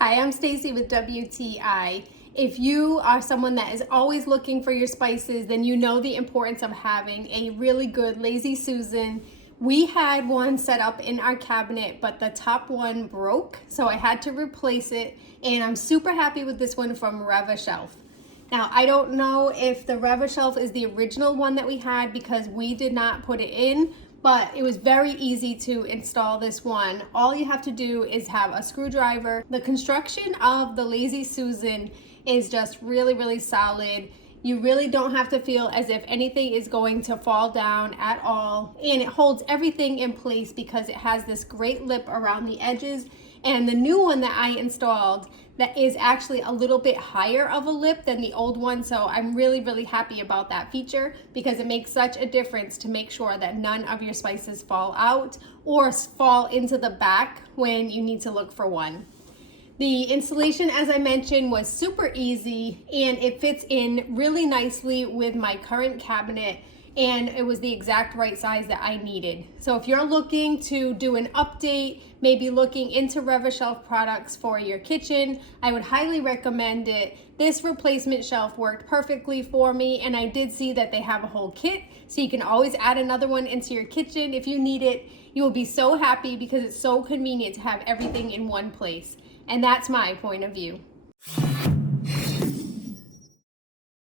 Hi, I'm Stacy with WTI. If you are someone that is always looking for your spices, then you know the importance of having a really good Lazy Susan. We had one set up in our cabinet, but the top one broke, so I had to replace it, and I'm super happy with this one from Rev-A-Shelf. Now, I don't know if the Rev-A-Shelf is the original one that we had because we did not put it in, but it was very easy to install this one. All you have to do is have a screwdriver. The construction of the Lazy Susan is just really solid. You really don't have to feel as if anything is going to fall down at all. And it holds everything in place because it has this great lip around the edges. And the new one that I installed that is actually a little bit higher of a lip than the old one. So I'm really happy about that feature because it makes such a difference to make sure that none of your spices fall out or fall into the back when you need to look for one. The installation, as I mentioned, was super easy and it fits in really nicely with my current cabinet, and it was the exact right size that I needed. So if you're looking to do an update, maybe looking into Rev-A-Shelf products for your kitchen, I would highly recommend it. This replacement shelf worked perfectly for me, and I did see that they have a whole kit, so you can always add another one into your kitchen if you need it. You will be so happy because it's so convenient to have everything in one place. And that's my point of view.